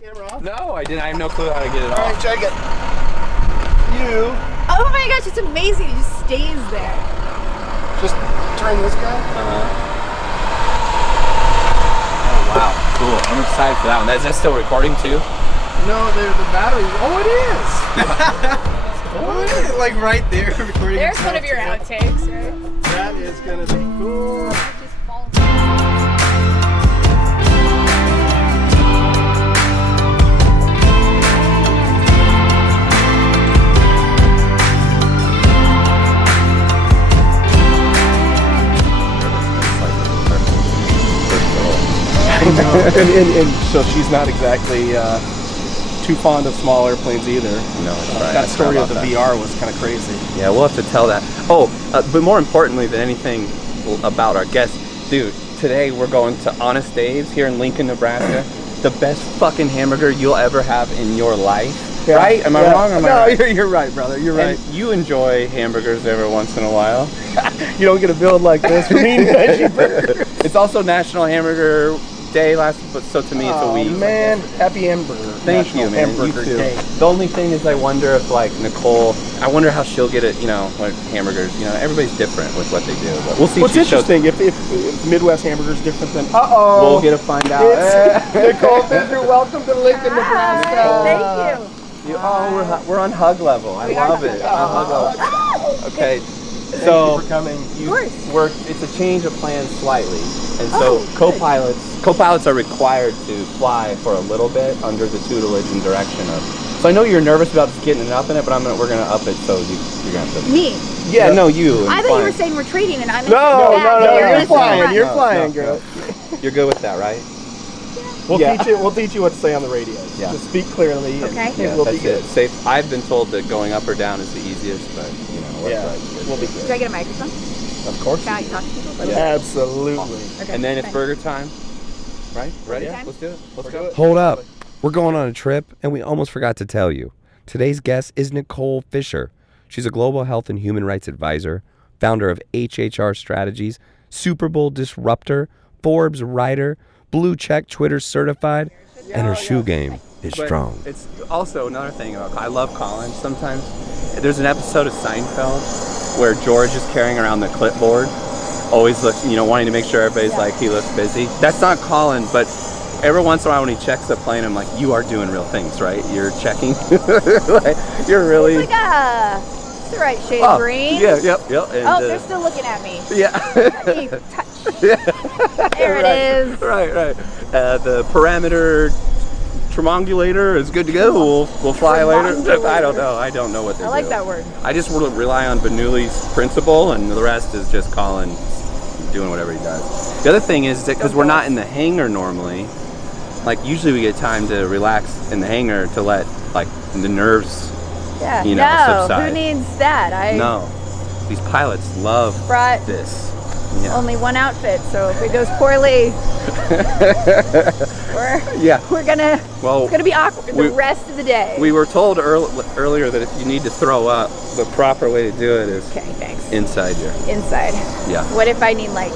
camera off? No, I didn't. I have no clue how to get it off. All right, check it. You Oh my gosh, it's amazing. It just stays there. just turn this guy. Oh, wow. Cool. I'm excited for that one. Is that still recording too? No, the battery. Oh, it is. Oh, it is. Like right there, recording. There's one of your outtakes, right? That is gonna be cool. Just falls. and so she's not exactly too fond of small airplanes either. No, that's right. That story of the VR was kind of crazy. Yeah, we'll have to tell that. Oh, but more importantly than anything about our guests, dude, today we're going to Honest Dave's here in Lincoln, Nebraska. The best fucking hamburger you'll ever have in your life. Yeah. Right? Am I wrong? Or am I no, right? you're right, brother. You're right. And you enjoy hamburgers every once in a while. You don't get a build like this for me. It's also National Hamburger Day so to me it's a week. Oh man, happy hamburger. Thank you, man. Hamburger You too. Day. The only thing is I wonder if like Nicole, I wonder how she'll get it, like hamburgers, everybody's different with what they do, but we'll see. What's interesting, if Midwest hamburger's different than, we'll get to find out. It's Nicole Fisher, welcome to Lincoln, Nebraska. Thank you. We're on hug level. I love it. On hug level. Okay. Thank So you for coming. it's a change of plans slightly, and so co-pilots are required to fly for a little bit under the tutelage and direction of. So I know you're nervous about just getting it up in it, but we're gonna up it so you're gonna have to. Me? Yeah, no, you. I thought you were saying we're trading, and I'm No, you're flying. flying. You're flying, girl. You're good with that, right? We'll teach you what to say on the radio. Yeah. Just speak clearly. Okay. Yeah, we'll be that's good. it. Safe. I've been told that going up or down is the easiest, but We'll be Do good. I get a microphone? Of course. Can I talk to people? Absolutely. Okay. And then it's thanks. burger time, right? Ready? Burger time? Let's do it. Let's do go. it. Hold up. We're going on a trip, and we almost forgot to tell you. Today's guest is Nicole Fisher. She's a global health and human rights advisor, founder of HHR Strategies, Super Bowl disruptor, Forbes writer, blue check Twitter certified, and her shoe game is But strong. It's also another thing about I love Colin. Sometimes there's an episode of Seinfeld where George is carrying around the clipboard, always wanting to make sure everybody's like he looks busy. That's not Colin, but every once in a while when he checks the plane, I'm like, you are doing real things, right? You're checking. Like, you're really. It's like it's the right shade of green. Yeah, yep. And, They're still looking at me. Yeah. Let me touch. There it is. Right. The parameter triangulator is good to go. We'll fly later. I don't know what they're I like doing. that word. I just rely on Bernoulli's principle, and the rest is just Colin doing whatever he does. The other thing is that because we're not in the hangar normally, like usually we get time to relax in the hangar to let like the nerves, Yeah. subside. Who needs that? No, these pilots love brought this. Yeah. only one outfit, so if it goes poorly, we're gonna. Well, it's gonna be awkward the rest of the day. We were told earlier that if you need to throw up, the proper way to do it is Okay, thanks. inside your. Inside. Yeah. What if I need like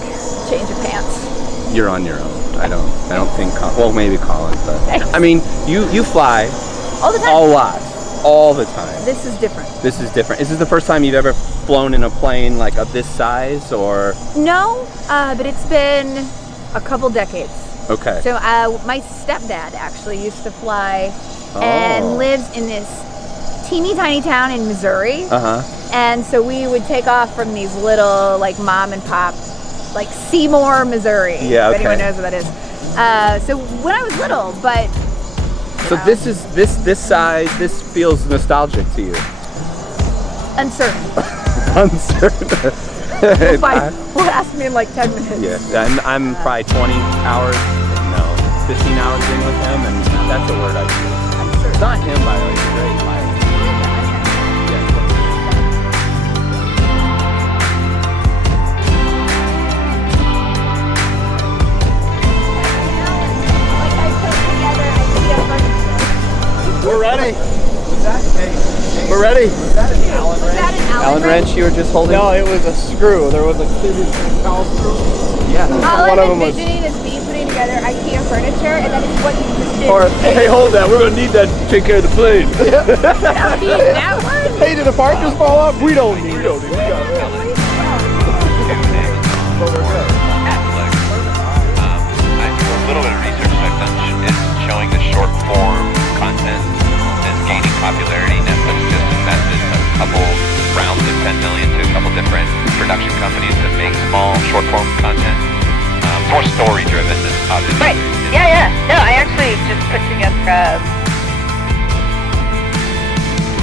change of pants? You're on your own. I don't think. Well, maybe Colin, but I mean, you fly All the time. a lot, all the time. This is different. This is different. Is this the first time you've ever flown in a plane like of this size, or? No, but it's been a couple decades. Okay. So my stepdad actually used to fly and lives in this teeny tiny town in Missouri. And so we would take off from these little like mom and pop, like Seymour, Missouri. Yeah, If okay. anyone knows what that is. So when I was little, but. So this is this size. This feels nostalgic to you. Uncertain. Uncertain. We'll ask me in like 10 minutes. Yeah, I'm probably 20 hours, 15 hours in with him, and that's a word I use. It's not him, by the way, he's a great pilot. We're ready. What's that? We're ready. Was that an Allen wrench you were just holding? No, it was a screw. There was a screw. Yeah. All One of I'm them was- envisioning is me putting together together IKEA furniture, and that is what you just did. Or, hey, hold that. We're going to need that to take care of the plane. Don't need that one. Hey, did the part just fall off? We don't need it. A little bit of research I've done is showing the short form content is gaining popularity. Netflix just invested a couple rounds of 10 million to a couple different production companies that make small short form content. It's more story driven than obviously. Right. Yeah. No, I actually just put together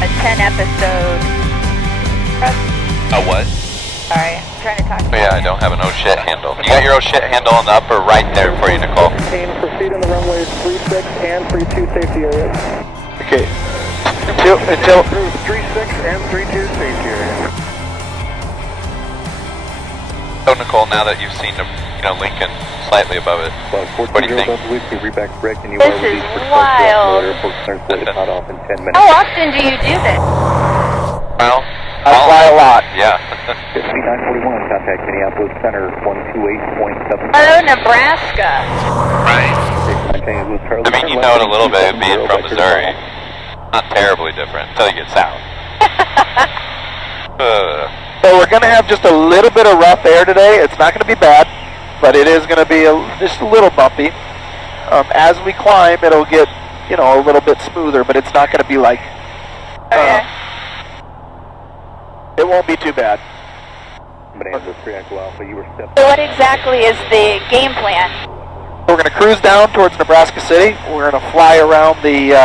a 10 episode. A what? Sorry, I'm trying to talk. Yeah, I don't have an oh shit handle. You got your oh shit handle on the upper right there for you, Nicole. Proceed on the runways 36 and 32 safety areas. Okay. Until 36 and 32 safety areas. So Nicole, now that you've seen Lincoln slightly above it, what do you think? This is wild. How often do you do this? Well, I fly a lot. Yeah. C941, contact Minneapolis Center 128.7. Oh, Nebraska. Right. I mean, you know it a little bit being from Missouri. Not terribly different until you get south. So we're going to have just a little bit of rough air today. It's not going to be bad, but it is going to be just a little bumpy. As we climb, it'll get, a little bit smoother, but it's not going to be like... it won't be too bad. So what exactly is the game plan? We're going to cruise down towards Nebraska City. We're going to fly around the...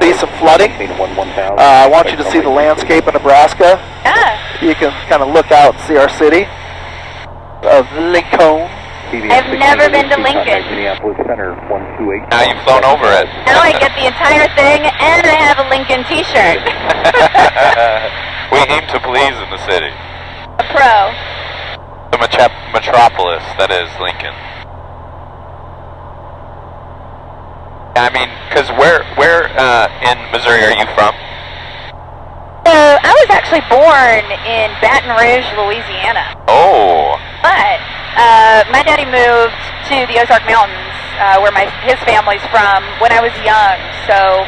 see some flooding. I want you to see the landscape of Nebraska. Yeah. You can kind of look out and see our city of Lincoln. I've never been to Lincoln. Now you've flown over it. Now I get the entire thing, and I have a Lincoln t-shirt. We aim to please in the city. A pro. The metropolis that is Lincoln. I mean, because where in Missouri are you from? So I was actually born in Baton Rouge, Louisiana. Oh. But my daddy moved to the Ozark Mountains, where his family's from, when I was young. So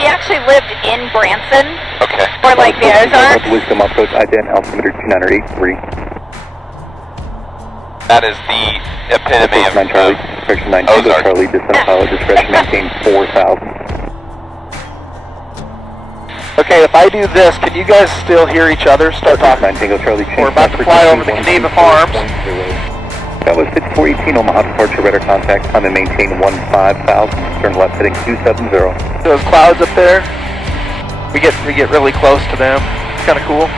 he actually lived in Branson. Okay. Or like the Ozarks. Wisdom approach, ident altimeter 2983. That is the epitome of Ozark. Charlie, descent pilot discretion, maintain 4,000. Okay, if I do this, can you guys still hear each other? Start talking. We're about to fly over the Geneva Farms. That was 5418 Omaha departure radar contact. Time and maintain 15,000. Turn left heading 270. Those clouds up there, we get really close to them. It's kind of cool.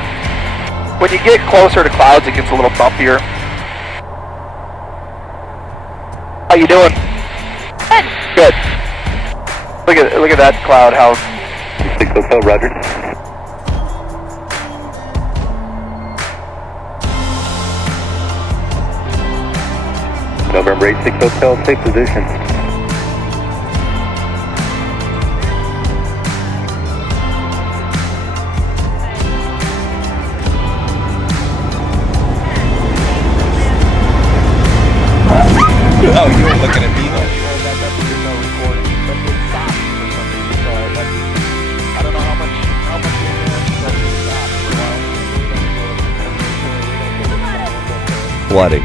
When you get closer to clouds, it gets a little bumpier. How you doing? Good. Good. Look at that cloud. How 6 Hotel, Roger. November 8 6 Hotel, take position. Oh, you were looking at me though. there's no recording, but it stopped for some reason. So I don't know how much you're hearing, but it stopped for a while. Flooding.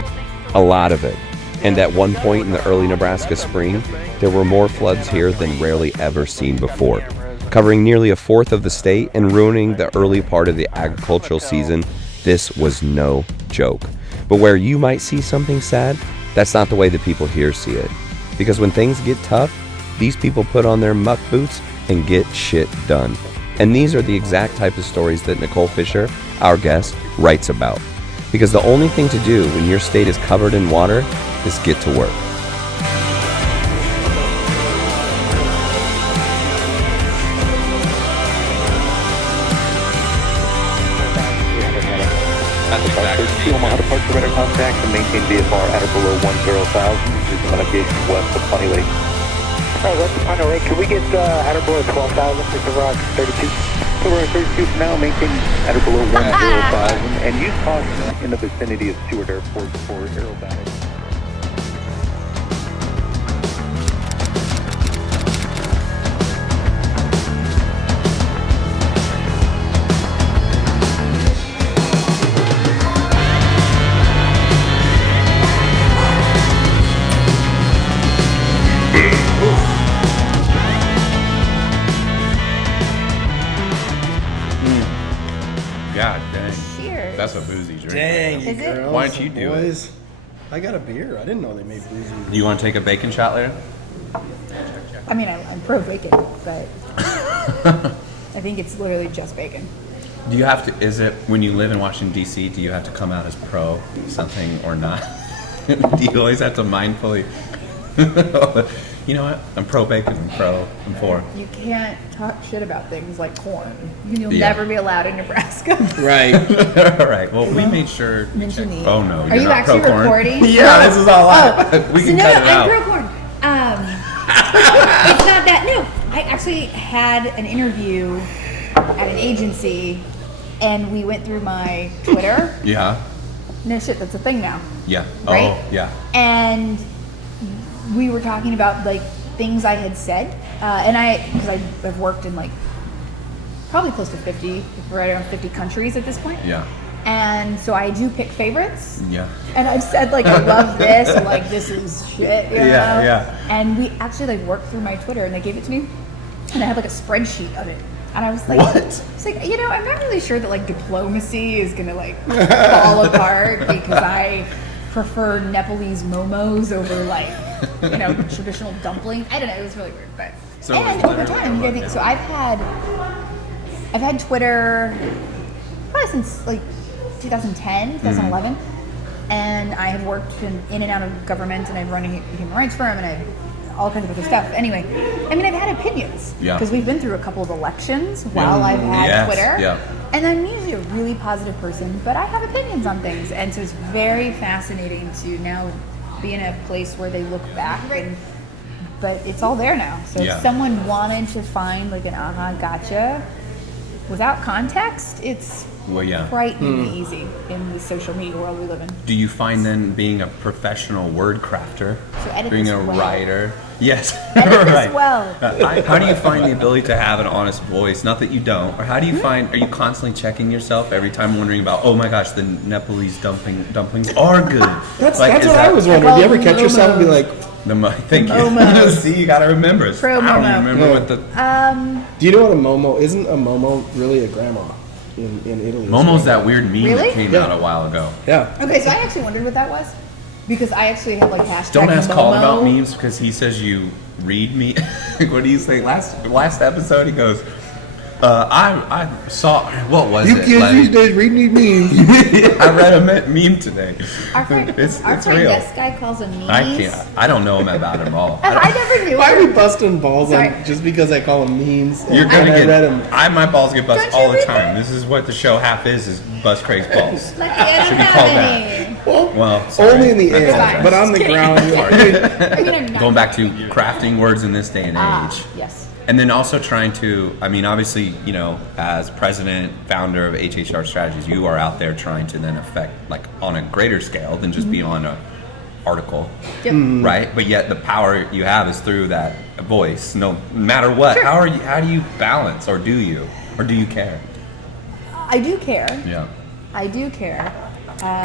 A lot of it. And at one point in the early Nebraska spring, there were more floods here than rarely ever seen before, covering nearly a fourth of the state and ruining the early part of the agricultural season. This was no joke. But where you might see something sad, that's not the way the people here see it. Because when things get tough, these people put on their muck boots and get shit done. And these are the exact type of stories that Nicole Fisher, our guest, writes about. Because the only thing to do when your state is covered in water is get to work. Omaha departure radar contact and maintain VFR at or below 10,000. This is navigation west of Honey Lake. Alright, west of Honey Lake. Can we get at or below 12,000? Mr. Rock 32. Over 32 for now, maintain at or below 10,000 and use caution in the vicinity of Stewart Airport for aerobatic. Is it? girls, Why don't you do it? boys. I got a beer. I didn't know they made boozy. Do you want to take a bacon shot later? I mean, I'm pro bacon, but I think it's literally just bacon. Do you have to, is it, when you live in Washington, D.C., do you have to come out as pro something or not? Do you always have to mindfully, you know what, I'm pro bacon, I'm for. You can't talk shit about things like corn. You'll Yeah. never be allowed in Nebraska. Right. All right, well, we made sure. to Mention check- me. Oh, no. Are you're you not actually pro-corn. recording? Yeah, No. this is all live. Oh, We so can no, cut it I'm out. pro corn. It's not that. No, I actually had an interview at an agency, and we went through my Twitter. Yeah, No shit, that's a thing now. yeah. Right? Oh, yeah. And we were talking about like things I had said, and because I've worked in like probably close to 50, right around 50 countries at this point. Yeah. And so I do pick favorites. Yeah. And I've said like I love this or like this is shit, you know? Yeah. And we actually like worked through my Twitter and they gave it to me, and I had like a spreadsheet of it. And I was like, What? It's like, you know, I'm not really sure that like diplomacy is gonna like fall apart because I prefer Nepalese momos over like, you know, traditional dumplings. I don't know, it was really weird, but So and it's over literally time, you gotta think. So I've had Twitter probably since like 2010, 2011. And I have worked in and out of government, and I've run a human rights firm, and I've all kinds of other stuff. Anyway, I mean, I've had opinions Yeah. because we've been through a couple of elections while I've had Yes, Twitter. yeah. And I'm usually a really positive person, but I have opinions on things, and so it's very fascinating to now be in a place where they look back, but it's all there now. So Yeah. if someone wanted to find like an gotcha without context, it's Well, yeah. frighteningly easy in the social media world we live in. Do you find then being a professional word crafter, So edit being this a well. writer? Yes, Edit this right. well. How do you find the ability to have an honest voice? Not that you don't, or how do you find? Are you constantly checking yourself every time, wondering about? Oh my gosh, the Nepalese dumplings are good. That's Like, what is I that- was wondering. Do you ever catch yourself and be like, Thank you. Momo. See, you got to remember. Pro I don't Momo. even remember what the do you know what a momo? Isn't a momo really a grandma in Italy? Momo's that weird meme Really? that came Yeah. out a while ago. Yeah. Okay, so I actually wondered what that was because I actually have like hashtag Don't ask Momo. Colin about memes because he says you read me. What do you say? Last episode he goes, I saw, what was You it? kids Like, these days read me memes. I read a meme today. Our friend, It's friend real. this guy calls them memes. I can't. I don't know him about him all. I never knew. Why are we busting balls Sorry. on just because I call them memes? You're gonna and I read get. them. My balls get busted Don't you all the read time. them? This is what the show half is bust Craig's balls. Lucky I Should don't be have called any. Well, sorry. Only in the I air, apologize. but on the Just ground. I mean, I'm not. Going back to crafting words in this day and age. Yes. And then also trying to, I mean, obviously, you know, as president, founder of HHR Strategies, you are out there trying to then affect, like, on a greater scale than just be on a article, Yep. right? But yet the power you have is through that voice, no matter what. Sure. How do you balance, or do you care? I do care. Yeah. I do care.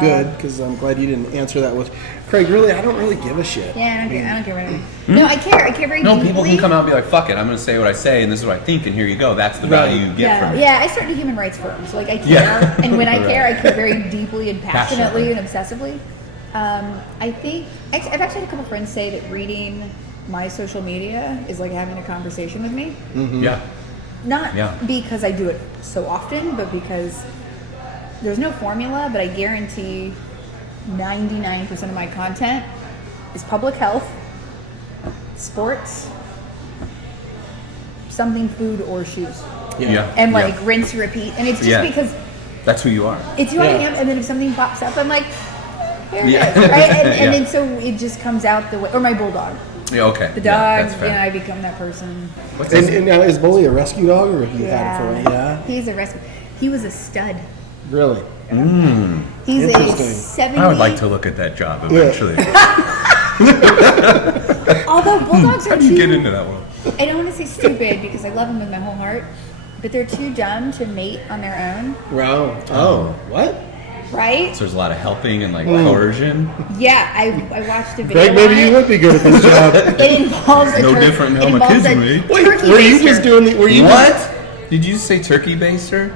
Good, because I'm glad you didn't answer that with, Craig, really, I don't really give a shit. Yeah, I don't care. Whatever. No, I care. I care very No, deeply. people can come out and be like, fuck it, I'm going to say what I say, and this is what I think, and here you go. That's the value you get from it. Yeah, I started a human rights firm, so like I care, Yeah. and when I Right. care, I care very deeply and passionately Passionately. and obsessively. I think I've actually had a couple friends say that reading my social media is like having a conversation with me. Yeah. Not Yeah. because I do it so often, but because there's no formula, but I guarantee 99% of my content is public health, sports, something food or shoes. Yeah. And Yeah. like rinse, repeat. And it's just Yeah. because That's who you are. it's who I Yeah. am, and then if something pops up, I'm like, here it Yeah. is, right? And Yeah. then so it just comes out the way, or my bulldog. Yeah, okay. The Yeah, dog, that's fair. you know, I become that person. What's And, this? and now, is Bully a rescue dog, or have you had it for Yeah. He's a rescue. He was a stud. Really? He's a Interesting. 70. I would like to look at that job eventually. Although bulldogs How are do you get too, into that world? I don't want to say stupid because I love them with my whole heart, but they're too dumb to mate on their own, Wow. Oh, what? right? So there's a lot of helping and like coercion. Yeah, I watched a video. Greg, maybe on you it. would be good at this job. It involves a No tur- different than it how my involves kids a made. Wait, turkey were you baster. just doing the? Were you What? Did you say turkey baster?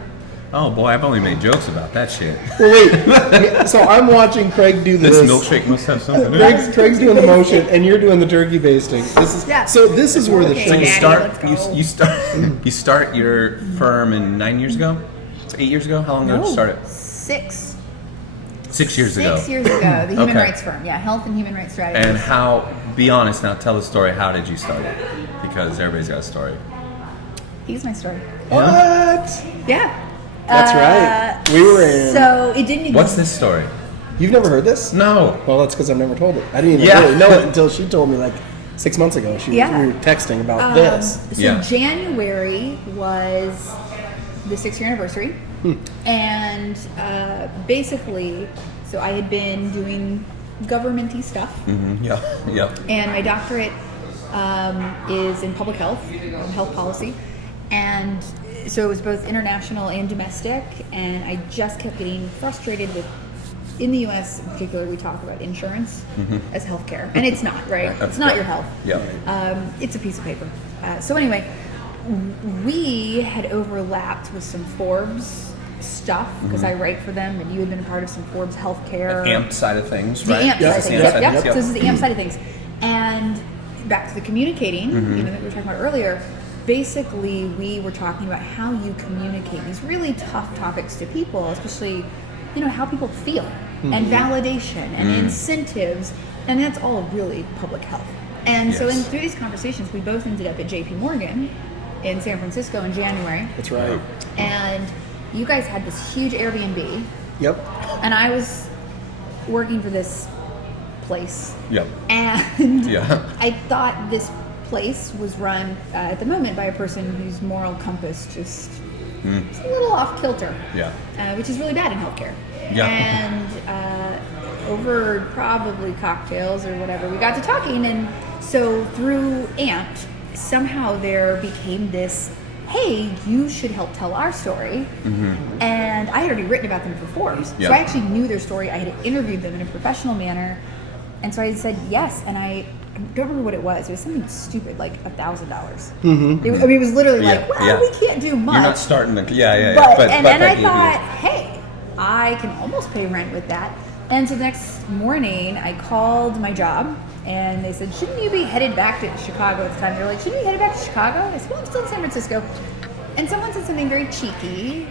Oh boy, I've only made jokes about that shit. Well, wait. So I'm watching Craig do this. This milkshake must have something in it. Craig's doing the motion, and you're doing the turkey basting. So this is where the So you Daddy, start you start your firm in 9 years ago? 8 years ago? How long ago did you start it? 6 years ago. 6 years ago, the Human Okay. Rights Firm. Yeah, Health and Human Rights Strategies. And how, be honest now, tell the story. How did you start it? Because everybody's got a story. Here's my story. What? Yeah. That's right. We were in. So it didn't. What's this story? You've never heard this? No. Well, that's because I've never told it. I didn't even Yeah. really know it until she told me like 6 months ago. We were texting about this. So January was the 6-year anniversary, and basically, so I had been doing government-y stuff, Yep. and my doctorate is in public health, health policy, and so it was both international and domestic, and I just kept getting frustrated with, in the U.S. in particular, we talk about insurance as healthcare, and it's not, right? It's not your health. Yeah. It's a piece of paper. So anyway, we had overlapped with some Forbes stuff because I write for them, and you had been a part of some Forbes healthcare. AMP side of things, The right? AMP side of things. Yep. Yep. So this is the AMP side of things. And back to the communicating, that we were talking about earlier, basically we were talking about how you communicate these really tough topics to people, especially, how people feel and validation and incentives, and that's all really public health. And so through these conversations, we both ended up at JP Morgan in San Francisco in January. That's right. And you guys had this huge Airbnb. Yep. And I was working for this place. Yep. And Yeah. I thought this place was run at the moment by a person whose moral compass just is a little off kilter. Yeah. Which is really bad in healthcare. Yeah. And over probably cocktails or whatever, we got to talking, and so through AMP, somehow there became this, hey, you should help tell our story. And I had already written about them for Forbes, so I actually knew their story. I had interviewed them in a professional manner, and so I said yes, and I don't remember what it was. It was something stupid, like $1,000. It was literally like, well, we can't do much. You're not starting the, But I thought, hey, I can almost pay rent with that. And so the next morning, I called my job, and they said, shouldn't you be headed back to Chicago at the time? They're like, shouldn't you be headed back to Chicago? I said, well, I'm still in San Francisco. And someone said something very cheeky,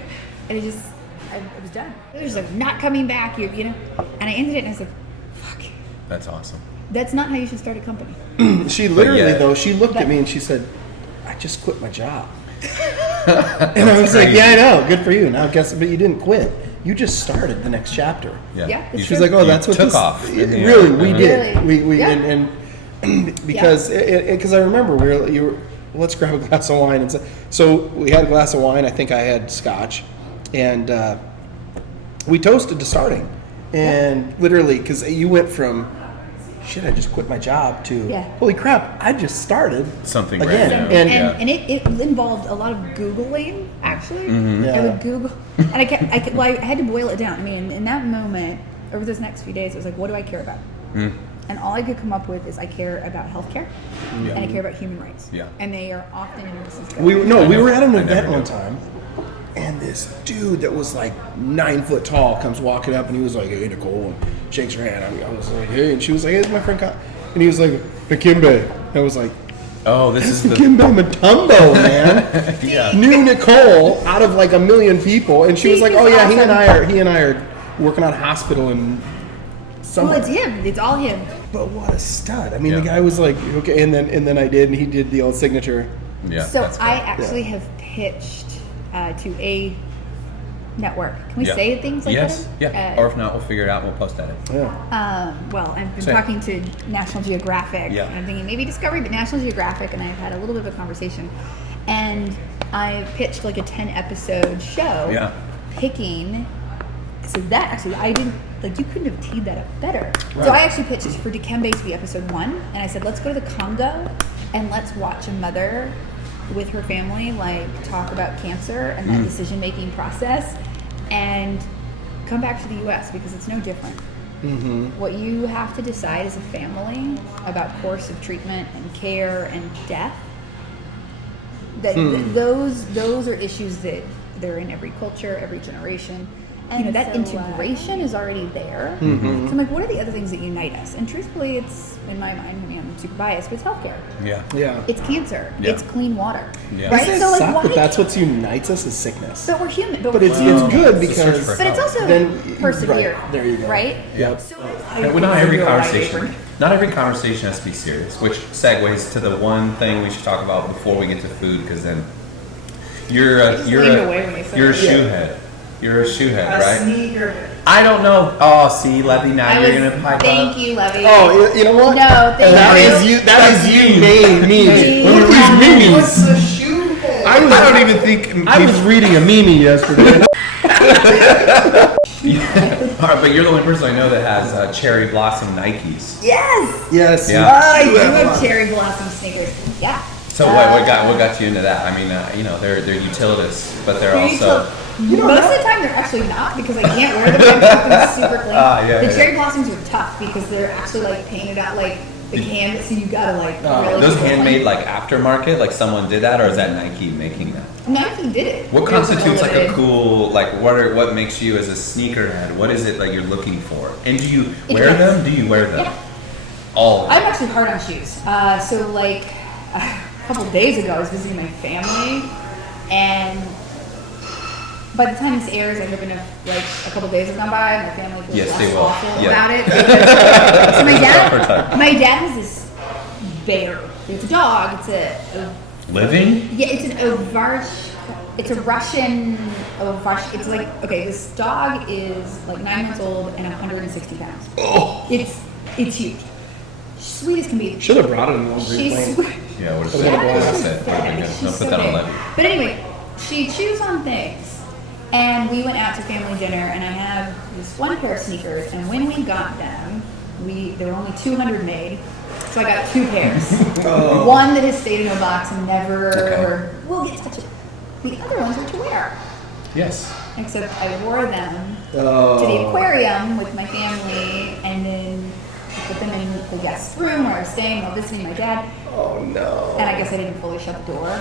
and I was done. It was like, not coming back, And I ended it, and I said, fuck. That's awesome. That's not how you should start a company. She literally, though, she looked at me and she said, I just quit my job. And I was like, yeah, I know. Good for you. Now, but you didn't quit. You just started the next chapter. Yeah. She's like, oh, that's what took this off. Really, we did. Really? We Yeah. and because I remember you were, let's grab a glass of wine, and so we had a glass of wine. I think I had scotch, and we toasted to starting, and literally because you went from shit, I just quit my job to holy crap, I just started something again. brand new. And it involved a lot of Googling, actually. I would Google, and I had to boil it down. I mean, in that moment, over those next few days, it was like, what do I care about? And all I could come up with is I care about healthcare, and I care about human rights. Yeah. And they are often intersectional. We were at an event one time, and this dude that was like 9 foot tall comes walking up, and he was like, hey, Nicole, and shakes her hand. I was like, hey, and she was like, hey, it's my friend Kyle. And he was like, Nakimbe. I was like, oh, this is the Nakimbe Mutombo, man. Knew Nicole out of like a million people, and she was like, oh yeah, he and I are working on a hospital in somewhere. Well, it's him. It's all him. But what a stud. I mean, the guy was like, okay, and then I did, and he did the old signature. Yeah. So I actually have pitched to a network. Can we say things like that? Yeah. Or if not, we'll figure it out and we'll post at it. Well, I've been talking to National Geographic, and I'm thinking maybe Discovery, but National Geographic, and I've had a little bit of a conversation. And I pitched like a 10-episode show picking. So that actually, I didn't, like, you couldn't have teed that up better. Right. So I actually pitched for Dikembe to be episode 1, and I said, let's go to the Congo and let's watch a mother with her family, like, talk about cancer and that decision-making process, and come back to the U.S. because it's no different. What you have to decide as a family about course of treatment and care and death, that those are issues that they're in every culture, every generation. And that so, integration is already there. Mm-hmm. So I'm like, what are the other things that unite us? And truthfully, it's, in my mind, I mean, I'm super biased, but it's healthcare. Yeah. It's cancer. Yeah. It's clean water. Yeah. Right? Doesn't it So like, suck why? that that's what unites us is sickness. But we're human. But we're it's human. good It's a search because for But it's also then persevere. Right, there you go. Right? Yep. So Well, not every conversation has to be serious, which segues to the one thing we should talk about before we get to food, because then you're a shoe head. You're a shoe head, right? Sneaker. I don't know. Oh, see, Levy, now you're gonna pipe Thank up. you, Levy. Oh, you know what? No, thank That you. is you. That is you. Me. What are these What's memes? the shoe head? I don't even think. I was reading a meme yesterday. All right, but you're the only person I know that has cherry blossom Nikes. Yes. Yes. Yeah. I do have cherry blossom sneakers. Yeah. So what got you into that? I mean, they're utilities, but they're also. Most of the time they're actually not, because I can't wear them. I have them super clean. The cherry blossoms are tough because they're actually like painted out like the canvas, so you gotta like. Really Those clean. handmade like aftermarket, like someone did that, or is that Nike making that? Nike did it. What It was constitutes like a limited. cool, like what makes you as a sneakerhead? What is it that you're looking for? And do you It wear depends. them? Do you wear them? Yeah. All. I'm actually hard on shoes. So like a couple days ago, I was visiting my family, and by the time this airs, I hope enough like a couple days have gone by. My family feels Yes, they less will. awful Yeah. about it. Because, so Tougher time. my dad has this bear. It's a dog. It's a Living? yeah. It's an Ovarch. It's a Russian Ovarch. It's like, okay, this dog is like 9 months old and 160 pounds. Oh. It's huge. Sweet as can be. Should have brought it in one She's plane. sweet. Yeah, what is Yeah, it? She's No, so put that on big. Levy. But anyway, she chews on things. And we went out to family dinner, and I have this one pair of sneakers, and when we got them, there were only 200 made, so I got 2 pairs. One that has stayed in a box and never will get touched. The other ones are to wear. Yes. Except I wore them to the aquarium with my family, and then I put them in the guest room where I was staying while visiting my dad. Oh no. And I guess I didn't fully shut the door.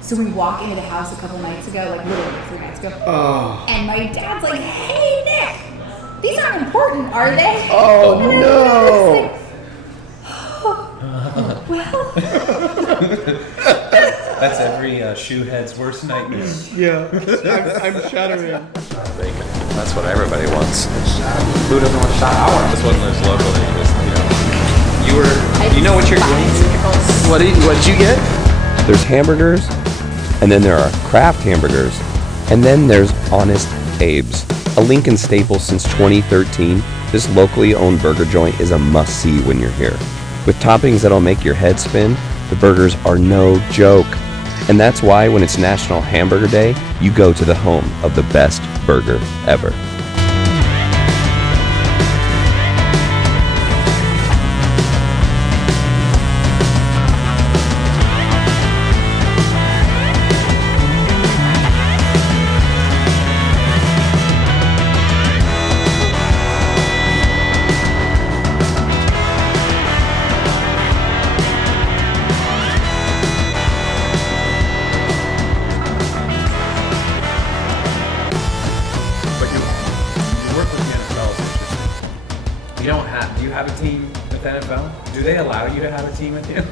So we walk into the house a couple nights ago, like literally 3 nights ago. Oh. And my dad's like, "Hey Nick, these aren't important, are they?" Oh And no. I was like, well, That's every shoe head's worst nightmare. Yeah. I'm shuddering. Bacon. That's what everybody wants. Who doesn't want shot? I want this one lives locally. You know what you're doing. What did you get? There's hamburgers, and then there are craft hamburgers, and then there's Honest Abe's. A Lincoln staple since 2013, this locally owned burger joint is a must-see when you're here. With toppings that'll make your head spin, the burgers are no joke. And that's why when it's National Hamburger Day, you go to the home of the best burger ever. But you work with the NFL is interesting. You don't have. Do you have a team with the NFL? Do they allow you to have a team with you?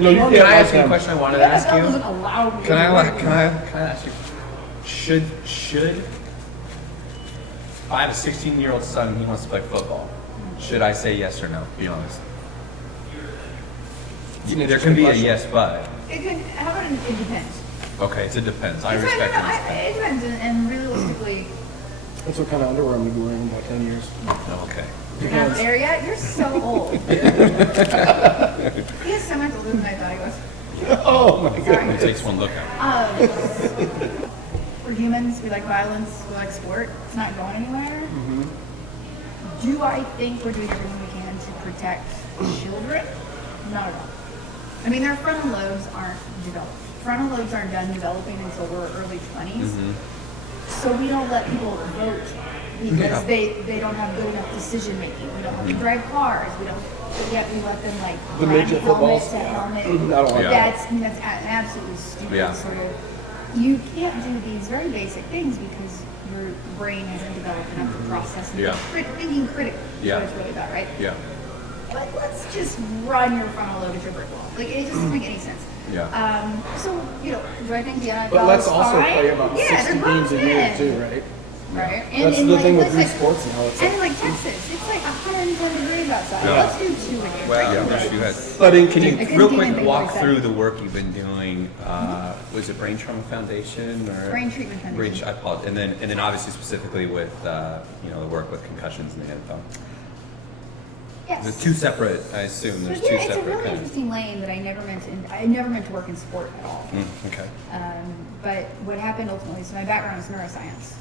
No, you Can can't I ask ask you a them. question I wanted to ask that you? doesn't allow me. Can I ask you? Should I have a 16-year-old son and he wants to play football? Should I say yes or no? Be honest. There can be a yes, but. How about it depends? Okay, so it depends. I It respect depends, it. it depends, and realistically, That's what kind of underwear I'm gonna be wearing in about 10 years. Okay. you're not there yet. You're so old. He is so much older than I thought he was. Oh my god. It takes one look at it. We're humans. We like violence. We like sport. It's not going anywhere. Do I think we're doing everything we can to protect children? Not at all. I mean, their frontal lobes aren't developed. Frontal lobes aren't done developing until we're early 20s. So we don't let people vote because they don't have good enough decision making. We don't let them drive cars. We don't. But yet we let them like The run midget helmet footballs? to helmet. I don't like Yeah. that. That's an absolutely stupid Yeah. sort of you can't do these very basic things because your brain hasn't developed enough to process and thinking critically. Yeah. That's what it's really about, right? Yeah. But let's just run your frontal lobe into a brick wall. Like, it just doesn't make any sense. Yeah. So, do I think the NFL But let's is also fine? play about 60 games a year too, right? Right. That's the thing with youth sports now. It's and like Texas, it's like 110 degrees outside. Yeah. Let's do 2 a game. Well, you had. But can Can you you real quick walk through the work you've been doing? Was it Brain Trauma Foundation or Brain Treatment Foundation? I apologize. And then obviously specifically with the work with concussions in the NFL. Yes. There's two separate. I assume there's two it's a separate really kind of. interesting lane that I never meant to work in sport at all. Okay. But what happened ultimately, so my background is neuroscience,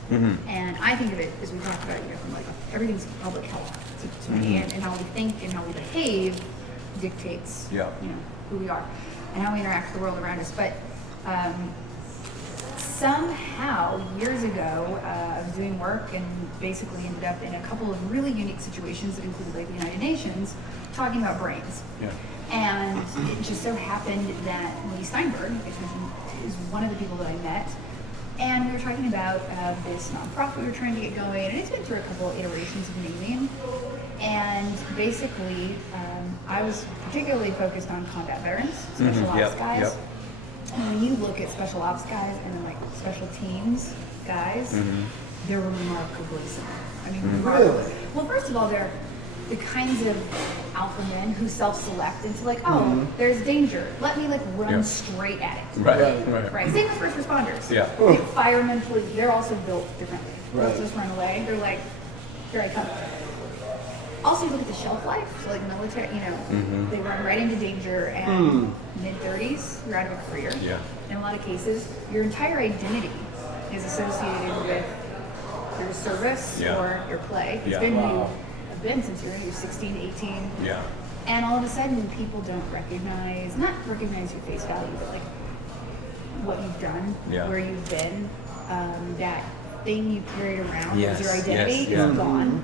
and I think of it, as we talked about, from like everything's public health to me, and how we think and how we behave dictates, who we are and how we interact with the world around us. But somehow, years ago, I was doing work and basically ended up in a couple of really unique situations that included like the United Nations, talking about brains. Yeah. And it just so happened that Lee Steinberg is one of the people that I met. And we were talking about this nonprofit we were trying to get going, and it's been through a couple of iterations of naming. And basically, I was particularly focused on combat veterans, special ops guys. And when you look at special ops guys and then like special teams guys, they're remarkably similar. I mean, remarkably. Well, first of all, they're the kinds of alpha men who self-select into like, there's danger. Let me like run straight at it. Right. Same with first responders. Yeah. Like, firemen, police, they're also built differently. Right. They'll just run away. They're like, here I come. Also, you look at the shelf life. So like military, they run right into danger, and mid-30s, you're out of a career. Yeah. In a lot of cases, your entire identity is associated with your service or your play. It's been you've been since you're 16, 18. Yeah. And all of a sudden, people don't not recognize your face value, but like what you've done, where you've been, that thing you carried around as your identity is gone.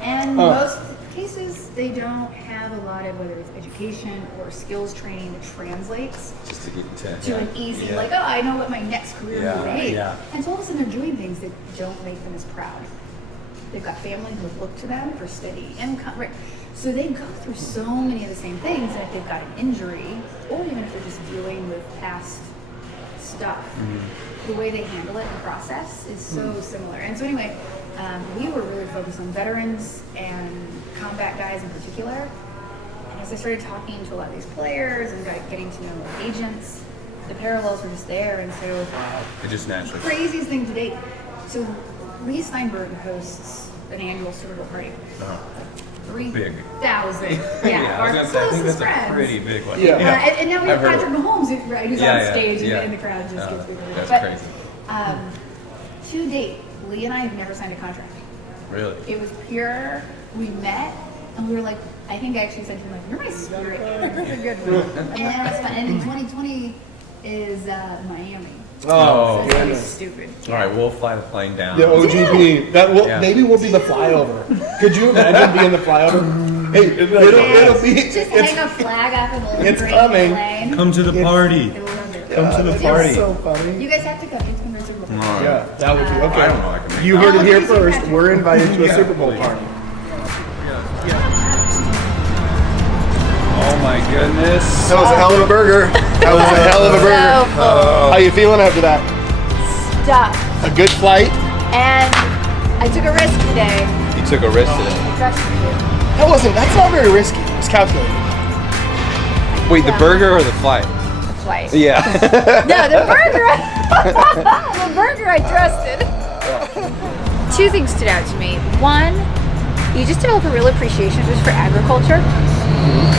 And in most cases, they don't have a lot of, whether it's education or skills training that translates Just to get to an easy, like, I know what my next career will be. Yeah. And so all of a sudden they're doing things that don't make them as proud. They've got family who look to them for steady income. Right. So they go through so many of the same things, and if they've got an injury, or even if they're just dealing with past stuff, the way they handle it and process is so similar. And so anyway, we were really focused on veterans and combat guys in particular. And as I started talking to a lot of these players and getting to know agents, the parallels were just there. And so It just naturally. craziest thing to date. So Lee Steinberg hosts an annual Super Bowl party. 3,000. Big. Yeah, I our was gonna say, I think closest that's friends. a pretty big one. Yeah. And now we have I've heard Patrick Mahomes, who's Yeah, on yeah, stage yeah. and the crowd just gets bigger. That's But, crazy. to date, Lee and I have never signed a contract. Really? It was pure, we met, and we were like, I think I actually said to him, like, you're my spirit. You're a good one. And then it was fun. And in 2020 is Miami. Oh, So it's gonna be goodness. stupid. All right, we'll fly the plane down. The OGP. Maybe we'll be the flyover. Could you imagine being the flyover? Hey, it'll be. Just hang a flag up in the it's green coming. plane. Come to the party. It will love it. Come to the That's party. so funny. You guys have to come. You have to come to the Super Bowl. Yeah, that would be I don't know. okay. I can make You heard it here please, first. Patrick. We're invited to a Yeah, Super Bowl please. party. Oh my goodness. That was a hell of a burger. That was a hell of a burger. So full. How you feeling after that? Stuff. A good flight? And I took a risk today. You took a risk today. I trusted you. That's not very risky. It's calculated. Wait, the burger or the flight? The flight. Yeah. No, the burger. The burger I trusted. Two things stood out to me. One, you just develop a real appreciation just for agriculture,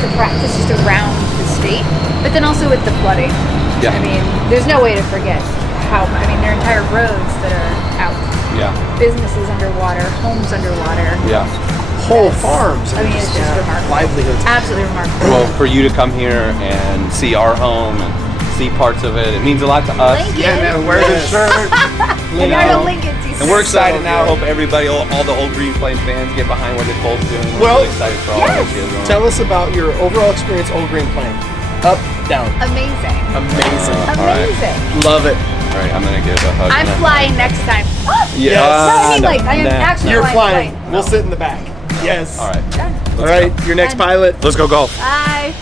the practice just around the state, but then also with the flooding. Yeah. I mean, there's no way to forget how. I mean, there are entire roads that are out. Yeah. Businesses underwater, homes underwater. Yeah. Whole farms. I mean, it's just remarkable. Livelihoods. Absolutely remarkable. Well, for you to come here and see our home and see parts of it, it means a lot to us. Lincoln. Yeah, man, wear the shirt. I got a Lincoln t-shirt. And we're excited So now. good. Hope everybody, all the old Green Plain fans, get behind what Nicole's doing. We're Well, really excited for all that she is going. Tell us about your overall experience, Old Green Plain. Up, down. Amazing. Amazing. Amazing. Love it. All right, I'm gonna give a hug. I'm flying next time. Yes. No, I mean like I am actually You're flying. flying. We'll sit in the back. Yes. All right. Done. All right. Your next Done. pilot. Let's go golf. Bye.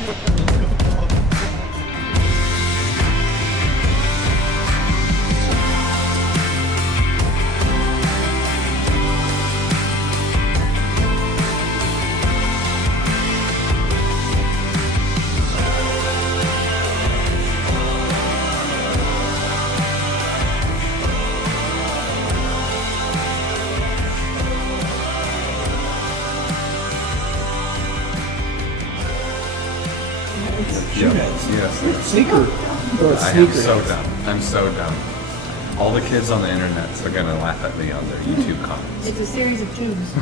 Yes. Sneaker. I am so dumb. I'm so dumb. All the kids on the internet are gonna laugh at me on their YouTube comments. It's a series of tubes.